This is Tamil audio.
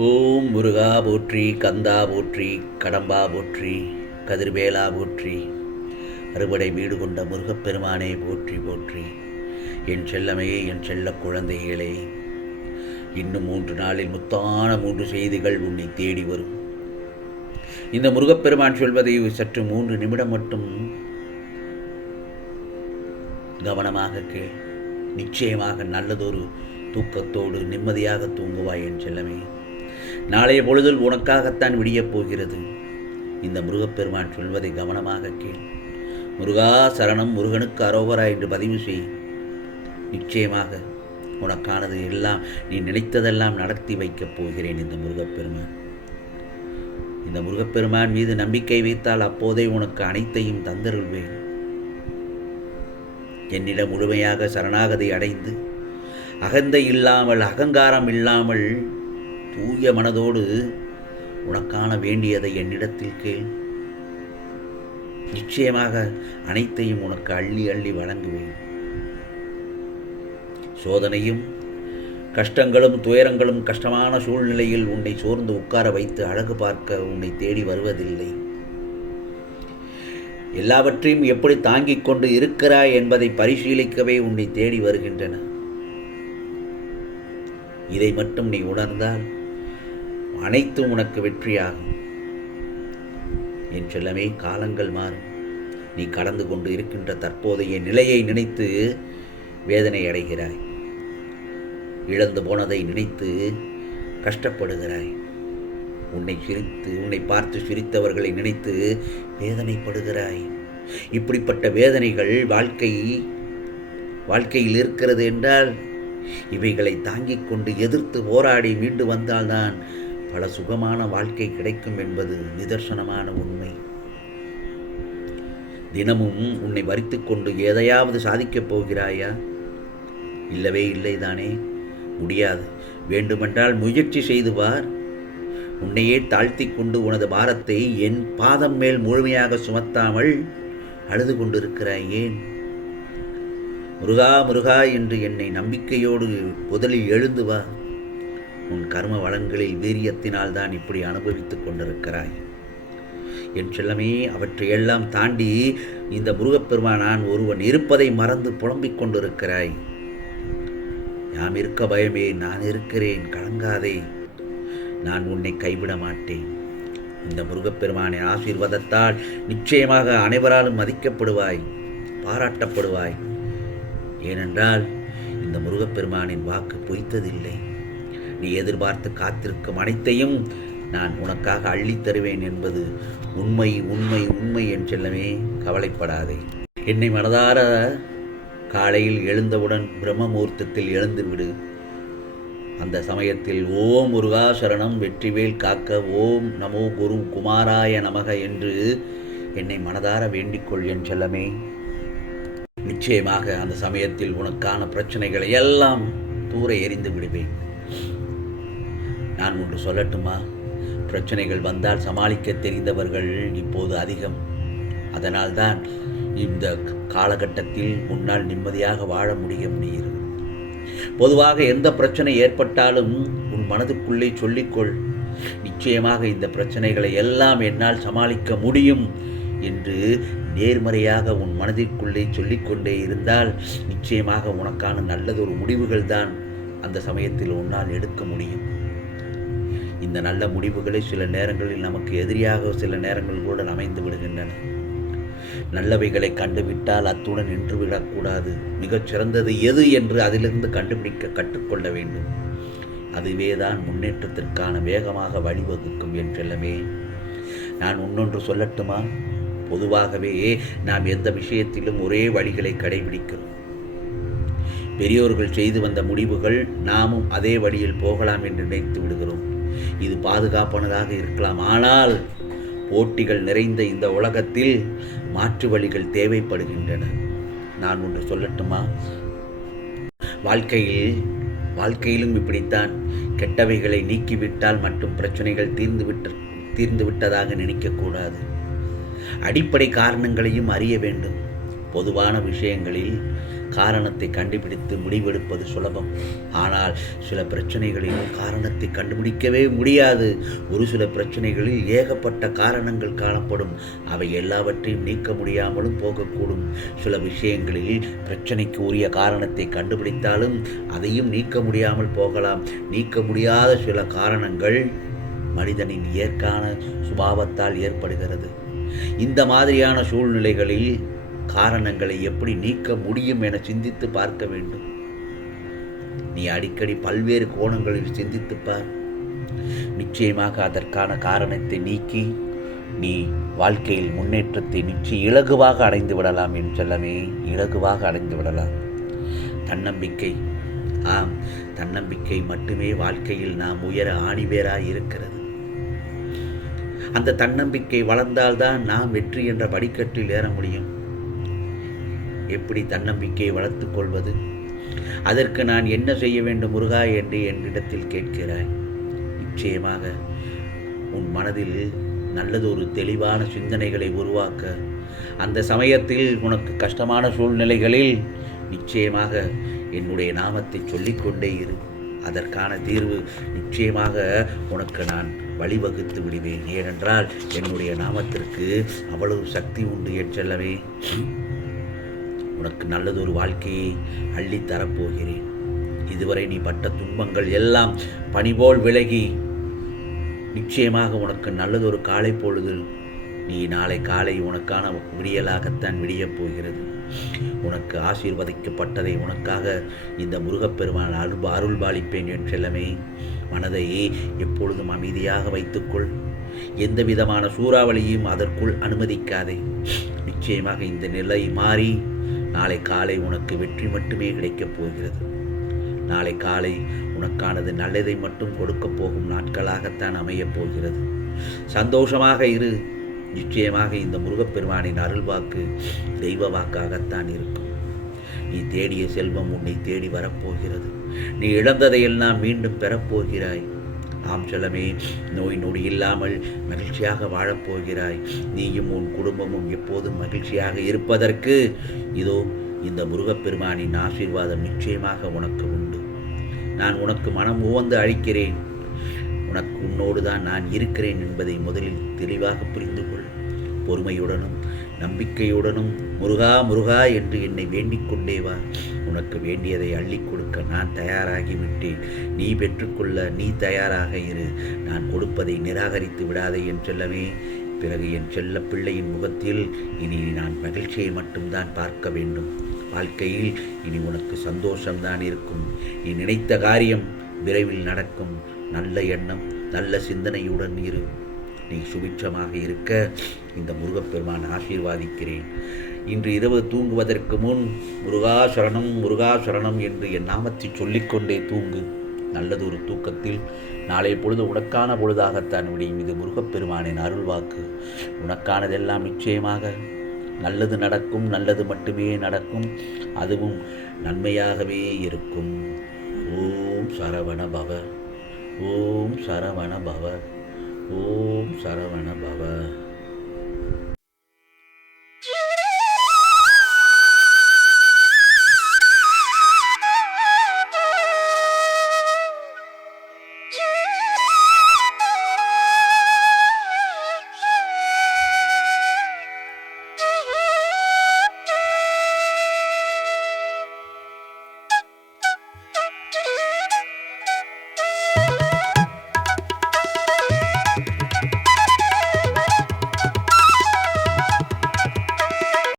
ஓம் முருகா போற்றி கந்தா போற்றி கடம்பா போற்றி கதிர்வேலா போற்றி அறுபடை வீடு கொண்ட முருகப்பெருமானை போற்றி போற்றி. என் செல்லமையே என் செல்ல குழந்தைகளே இன்னும் மூன்று நாளில் முத்தான மூன்று செய்திகள் உன்னை தேடி வரும். இந்த முருகப்பெருமான் சொல்வதை சற்று மூன்று நிமிடம் மட்டும் கவனமாக கேள். நிச்சயமாக நல்லதொரு தூக்கத்தோடு நிம்மதியாக தூங்குவாய் என் செல்லமே. நாளைய பொழுதில் உனக்காகத்தான் விடியப் போகிறது. இந்த முருகப்பெருமான் சொல்வதை கவனமாக கேள். முருகா சரணம் முருகனுக்கு அரோவரா என்று பதிவு செய். நிச்சயமாக உனக்கானது எல்லாம் நீ நினைத்ததெல்லாம் நடத்தி வைக்கப் போகிறேன் இந்த முருகப்பெருமான். இந்த முருகப்பெருமான் மீது நம்பிக்கை வைத்தால் அப்போதே உனக்கு அனைத்தையும் தந்தருள்வேன். என்னிடம் முழுமையாக சரணாகதி அடைந்து அகந்தை இல்லாமல் அகங்காரம் இல்லாமல் தூய மனதோடு உனக்கான வேண்டியதை என்னிடத்தில் கேள். நிச்சயமாக அனைத்தையும் உனக்கு அள்ளி அள்ளி வழங்குவேன். சோதனையும் கஷ்டங்களும் துயரங்களும் கஷ்டமான சூழ்நிலையில் உன்னை சோர்ந்து உட்கார வைத்து அழகு பார்க்க உன்னை தேடி வருவதில்லை. எல்லாவற்றையும் எப்படி தாங்கிக் கொண்டு இருக்கிறாய் என்பதை பரிசீலிக்கவே உன்னை தேடி வருகின்றன. இதை மட்டும் நீ உணர்ந்தால் அனைத்தும் உனக்கு வெற்றியாகும். என் செல்லமே காலங்கள் மாறும். நீ கடந்து கொண்டு இருக்கின்ற தற்போதைய நிலையை நினைத்து வேதனை அடைகிறாய். இழந்து போனதை நினைத்து கஷ்டப்படுகிறாய். உன்னை சிரித்து உன்னை பார்த்து சிரித்தவர்களை நினைத்து வேதனைப்படுகிறாய். இப்படிப்பட்ட வேதனைகள் வாழ்க்கை வாழ்க்கையில் இருக்கிறது என்றால் இவைகளை தாங்கிக் கொண்டு எதிர்த்து போராடி மீண்டு வந்தால்தான் பல சுகமான வாழ்க்கை கிடைக்கும் என்பது நிதர்சனமான உண்மை. தினமும் உன்னை வரித்து கொண்டு எதையாவது சாதிக்கப் போகிறாயா? இல்லவே இல்லைதானே? முடியாது. வேண்டுமென்றால் முயற்சி செய்து பார். உன்னையே தாழ்த்தி கொண்டு உனது பாரத்தை என் பாதம் மேல் முழுமையாக சுமத்தாமல் அழுது கொண்டிருக்கிறாய் ஏன்? முருகா முருகா என்று என்னை நம்பிக்கையோடு முதலில் எழுந்து வா. உன் கர்ம வளங்களில் வீரியத்தினால் தான் இப்படி அனுபவித்துக் கொண்டிருக்கிறாய். என் செல்லமே அவற்றையெல்லாம் தாண்டி இந்த முருகப்பெருமானான் ஒருவன் இருப்பதை மறந்து புலம்பிக் கொண்டிருக்கிறாய். யாம் இருக்க பயமே நான் இருக்கிறேன் கலங்காதே. நான் உன்னை கைவிட மாட்டேன். இந்த முருகப்பெருமானின் ஆசீர்வாதத்தால் நிச்சயமாக அனைவராலும் மதிக்கப்படுவாய் பாராட்டப்படுவாய். ஏனென்றால் இந்த முருகப்பெருமானின் வாக்கு பொய்த்ததில்லை. நீ எதிர்பார்த்து காத்திருக்கும் அனைத்தையும் நான் உனக்காக அள்ளித் தருவேன் என்பது உண்மை உண்மை உண்மை என்றெல்லாமே கவலைப்படாதே. என்னை மனதார காலையில் எழுந்தவுடன் பிரம்மமூர்த்தத்தில் எழுந்துவிடு எழுந்து விடு. அந்த சமயத்தில் ஓம் முருகா சரணம் வெற்றிவேல் காக்க ஓம் நமோ குரு குமாராய நமக என்று என்னை மனதார வேண்டிக்கொள் என் செல்லமே. நிச்சயமாக அந்த சமயத்தில் உனக்கான பிரச்சனைகளை எல்லாம் தூர எறிந்து விடுவேன். நான் ஒன்று சொல்லட்டுமா? பிரச்சனைகள் வந்தால் சமாளிக்க தெரிந்தவர்கள் இப்போது அதிகம். அதனால்தான் இந்த காலகட்டத்தில் உன்னால் நிம்மதியாக வாழ முடிய முடிகிறது பொதுவாக எந்த பிரச்சனை ஏற்பட்டாலும் உன் மனதுக்குள்ளே சொல்லிக்கொள். நிச்சயமாக இந்த பிரச்சனைகளை எல்லாம் என்னால் சமாளிக்க முடியும் என்று நேர்மறையாக உன் மனதிற்குள்ளே சொல்லிக்கொண்டே இருந்தால் நிச்சயமாக உனக்கான நல்லதொரு முடிவுகள் தான் அந்த சமயத்தில் உன்னால் எடுக்க முடியும். இந்த நல்ல முடிவுகளை சில நேரங்களில் நமக்கு எதிரியாக சில நேரங்கள் கூட அமைந்து விடுகின்றன. நல்லவைகளை கண்டுவிட்டால் அத்துடன் நின்று விடக்கூடாது. மிகச் சிறந்தது எது என்று அதிலிருந்து கண்டுபிடிக்க கற்றுக்கொள்ள வேண்டும். அதுவே தான் முன்னேற்றத்திற்கான வேகமாக வழிவகுக்கும் என்றெல்லாமே நான் இன்னொன்று சொல்லட்டுமா? பொதுவாகவே நாம் எந்த விஷயத்திலும் ஒரே வழிகளை கடைபிடிக்கிறோம். பெரியோர்கள் செய்து வந்த முடிவுகள் நாமும் அதே வழியில் போகலாம் என்று நினைத்து விடுகிறோம். இது பாதுகாப்பானதாக இருக்கலாம். ஆனால் போட்டிகள் நிறைந்த இந்த உலகத்தில் மாற்று வழிகள் தேவைப்படுகின்றன. நான் ஒன்று சொல்லட்டுமா? வாழ்க்கையில் வாழ்க்கையிலும் இப்படித்தான். கெட்டவைகளை நீக்கிவிட்டால் மட்டும் பிரச்சனைகள் தீர்ந்து விட்ட தீர்ந்து விட்டதாக நினைக்கக்கூடாது. அடிப்படை காரணங்களையும் அறிய வேண்டும். பொதுவான விஷயங்களில் காரணத்தை கண்டுபிடித்து முடிவெடுப்பது சுலபம். ஆனால் சில பிரச்சனைகளில் காரணத்தை கண்டுபிடிக்கவே முடியாது. ஒரு சில பிரச்சனைகளில் ஏகப்பட்ட காரணங்கள் காணப்படும். அவை எல்லாவற்றையும் நீக்க முடியாமலும் போகக்கூடும். சில விஷயங்களில் பிரச்சனைக்கு உரிய காரணத்தை கண்டுபிடித்தாலும் அதையும் நீக்க முடியாமல் போகலாம். நீக்க முடியாத சில காரணங்கள் மனிதனின் இயற்கான சுபாவத்தால் ஏற்படுகிறது. இந்த மாதிரியான சூழ்நிலைகளில் காரணங்களை எப்படி நீக்க முடியும் என சிந்தித்து பார்க்க வேண்டும். நீ அடிக்கடி பல்வேறு கோணங்களில் சிந்தித்து பார். நிச்சயமாக அதற்கான காரணத்தை நீக்கி நீ வாழ்க்கையில் முன்னேற்றத்தை நிச்சயம் இலகுவாக அடைந்து விடலாம் என்று செல்லமே இலகுவாக அடைந்து விடலாம். தன்னம்பிக்கை ஆம் தன்னம்பிக்கை மட்டுமே வாழ்க்கையில் நாம் உயர ஆணிவேராய் இருக்கிறது. அந்த தன்னம்பிக்கை வளர்ந்தால்தான் நாம் வெற்றி என்ற படிக்கட்டில் ஏற முடியும். எப்படி தன்னம்பிக்கையை வளர்த்து கொள்வது? அதற்கு நான் என்ன செய்ய வேண்டும் முருகா என்று என்னிடத்தில் கேட்கிறாய். நிச்சயமாக உன் மனதில் நல்லதொரு தெளிவான சிந்தனைகளை உருவாக்க அந்த சமயத்தில் உனக்கு கஷ்டமான சூழ்நிலைகளில் நிச்சயமாக என்னுடைய நாமத்தை சொல்லிக்கொண்டே இரு. அதற்கான தீர்வு நிச்சயமாக உனக்கு நான் வழிவகுத்து விடுவேன். ஏனென்றால் என்னுடைய நாமத்திற்கு அவ்வளவு சக்தி உண்டு என் செல்லவே உனக்கு நல்லதொரு வாழ்க்கையை அள்ளித் தரப்போகிறேன். இதுவரை நீ பட்ட துன்பங்கள் எல்லாம் பனிபோல் விலகி நிச்சயமாக உனக்கு நல்லதொரு காலை பொழுது நீ நாளை காலை உனக்கான விடியலாகத்தான் விடியப் போகிறது. உனக்கு ஆசீர்வதிக்கப்பட்டதை உனக்காக இந்த முருகப்பெருமான் அருள் அருள் பாலிப்பேன் என் செல்லமே. மனதை எப்பொழுதும் அமைதியாக வைத்துக்கொள். எந்த விதமான சூறாவளியும் அதற்குள் அனுமதிக்காதே. நிச்சயமாக இந்த நிலை மாறி நாளை காலை உனக்கு வெற்றி மட்டுமே கிடைக்கப் போகிறது. நாளை காலை உனக்கானது நல்லதை மட்டும் கொடுக்கப் போகும் நாட்களாகத்தான் அமையப் போகிறது. சந்தோஷமாக இரு. நிச்சயமாக இந்த முருகப்பெருமானின் அருள்வாக்கு தெய்வ வாக்காகத்தான் இருக்கும். நீ தேடிய செல்வம் உன்னை தேடி வரப்போகிறது நீ இழந்ததையெல்லாம் மீண்டும் பெறப்போகிறாய் ஆம் செலமே நோய் நொடி இல்லாமல் மகிழ்ச்சியாக வாழப்போகிறாய். நீயும் உன் குடும்பமும் எப்போதும் மகிழ்ச்சியாக இருப்பதற்கு இதோ இந்த முருகப்பெருமானின் ஆசீர்வாதம் நிச்சயமாக உனக்கு உண்டு. நான் உனக்கு மனம் உவந்து அழிக்கிறேன். உனக்கு உன்னோடு தான் நான் இருக்கிறேன் என்பதை முதலில் தெளிவாக புரிந்து கொள். பொறுமையுடனும் நம்பிக்கையுடனும் முருகா முருகா என்று என்னை வேண்டிக் கொண்டே வா. உனக்கு வேண்டியதை அள்ளி கொடுக்க நான் தயாராகி விட்டேன். நீ பெற்றுக்கொள்ள நீ தயாராக இரு. நான் கொடுப்பதை நிராகரித்து விடாதே என் செல்லமே. பிறகு என் செல்ல பிள்ளையின் முகத்தில் இனி நான் மகிழ்ச்சியை மட்டும்தான் பார்க்க வேண்டும். வாழ்க்கையில் இனி உனக்கு சந்தோஷம்தான் இருக்கும். நீ நினைத்த காரியம் விரைவில் நடக்கும். நல்ல எண்ணம் நல்ல சிந்தனையுடன் இரு. நீ சுபிட்சமாக இருக்க இந்த முருகப்பெருமான் ஆசீர்வாதிக்கிறேன். இன்று இரவு தூங்குவதற்கு முன் முருகாசரணம் முருகாசரணம் என்று என் நாமத்தை சொல்லிக்கொண்டே தூங்கு. நல்லதொரு தூக்கத்தில் நாளைய பொழுது உனக்கான பொழுதாகத்தான் விடியும். இது முருகப்பெருமானின் அருள்வாக்கு உனக்கானதெல்லாம் நிச்சயமாக நல்லது நடக்கும் நல்லது மட்டுமே நடக்கும். அதுவும் நன்மையாகவே இருக்கும். ஓம் சரவண பவ ஓம் சரவண பவ ஓம் சரவண பவ